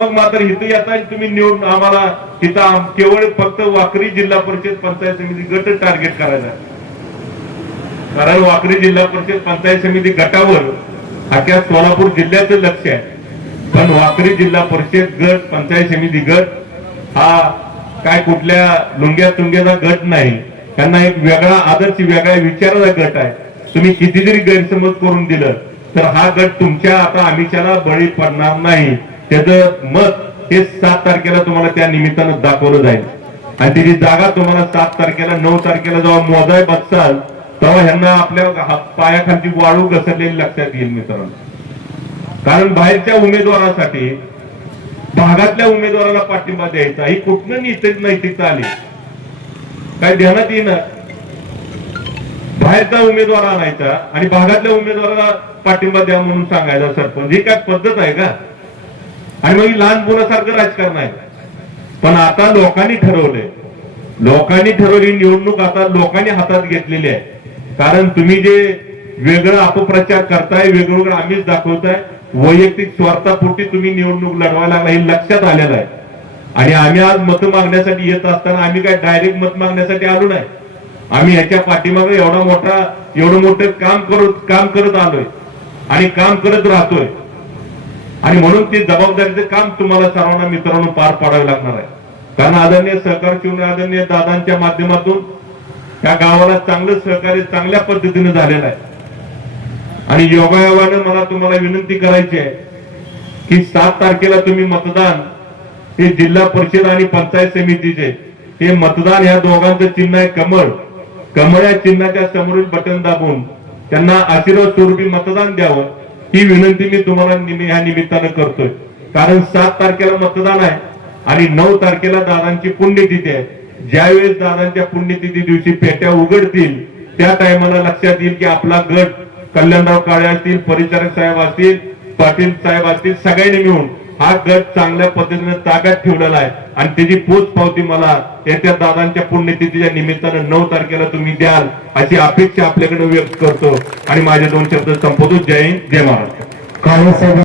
मग मात्र इथं येता तुम्ही निवडून आम्हाला इथं केवळ फक्त वाकरी जिल्हा परिषद पंचायत समिती गट टार्गेट करायचा, कारण वाकरी जिल्हा परिषद पंचायत समिती गटावर अख्या सोलापूर जिल्ह्याचं लक्ष आहे. पण वाकरी जिल्हा परिषद गट पंचायत समिती गट हा काय कुठल्या लुंग्या तुंग्याचा गट नाही. त्यांना एक वेगळा आदर्श वेगळ्या विचाराचा गट आहे. तुम्ही किती जरी गैरसमज करून दिलं तर हा गट तुमच्या आता आमिषाला बळी पडणार नाही. त्याचं मत हे 7 तारखेला तुम्हाला त्या निमित्तानं दाखवलं जाईल आणि त्याची जागा तुम्हाला 7 तारखेला 9 तारखेला जेव्हा मोजाय बसताल तेव्हा ह्यांना आपल्या पायाखालची वाळू घसरलेली लक्षात येईल मित्रांनो. कारण बाहेरच्या उमेदवारासाठी भागातल्या उमेदवाराला पाठिंबा द्यायचा ही कुठनं नैतिकता आली काय ध्यानात येईना. बाहेरचा उमेदवार आणायचा आणि भागातल्या उमेदवाराला पाठिंबा द्या म्हणून सांगायचा सरपंच, ही काय पद्धत आहे का? आणि मग लहान मुलासारखं राजकारण आहे. पण आता लोकांनी ठरवली निवडणूक आता लोकांनी हातात घेतलेली आहे. कारण तुम्ही जे वेगळं अपप्रचार करताय, वेगवेगळं आम्हीच दाखवताय, वैयक्तिक स्वार्थापोटी तुम्ही निवडणूक लढवायला लागला हे लक्षात आलेलं आहे. आणि आम्ही आज मत मागण्यासाठी येत असताना आम्ही काय डायरेक्ट मत मागण्यासाठी आलो नाही. आम्ही ह्याच्या पाठीमागे एवढं मोठं काम करत आलोय आणि काम करत राहतोय. आणि म्हणून ते जबाबदारीचं काम तुम्हाला सर्वांना मित्रांनो पार पाडावे लागणार आहे. कारण आदरणीय सहकार शिवणे आदरणीय दादांच्या माध्यमातून या गावाला चांगलं सहकार्य चांगल्या पद्धतीने झालेलं आहे. आणि योगायोगानं मला तुम्हाला विनंती करायची आहे की 7 तारखेला तुम्ही मतदान हे जिल्हा परिषद आणि पंचायत समितीचे हे मतदान ह्या दोघांचं चिन्ह आहे कमळ. कमळ या चिन्हाच्या समोरील बटन दाबून त्यांना आशीर्वाद स्वरूपी मतदान द्यावं ही विनंती मी तुम्हाला ह्या निमित्तानं करतोय. कारण 7 तारखेला मतदान आहे आणि 9 तारखेला दादांची पुण्यतिथी आहे. ज्यावेळेस दादांच्या पुण्यतिथी दिवशी पेट्या उघडतील त्या टायमाला लक्षात येईल की आपला गट कल्याणराव काळे असतील, परिचारक साहेब असतील, पाटील साहेब असतील, सगळ्यांनी मिळून हा गट चांगल्या पद्धतीने ताब्यात ठेवलेला आहे. आणि त्याची पोच पावती मला येत्या दादांच्या पुण्यतिथीच्या निमित्तानं 9 तारखेला तुम्ही द्याल अशी अपेक्षा आपल्याकडे व्यक्त करतो आणि माझे 2 शब्द संपवतो. जय हिंद, जय महाराष्ट्र.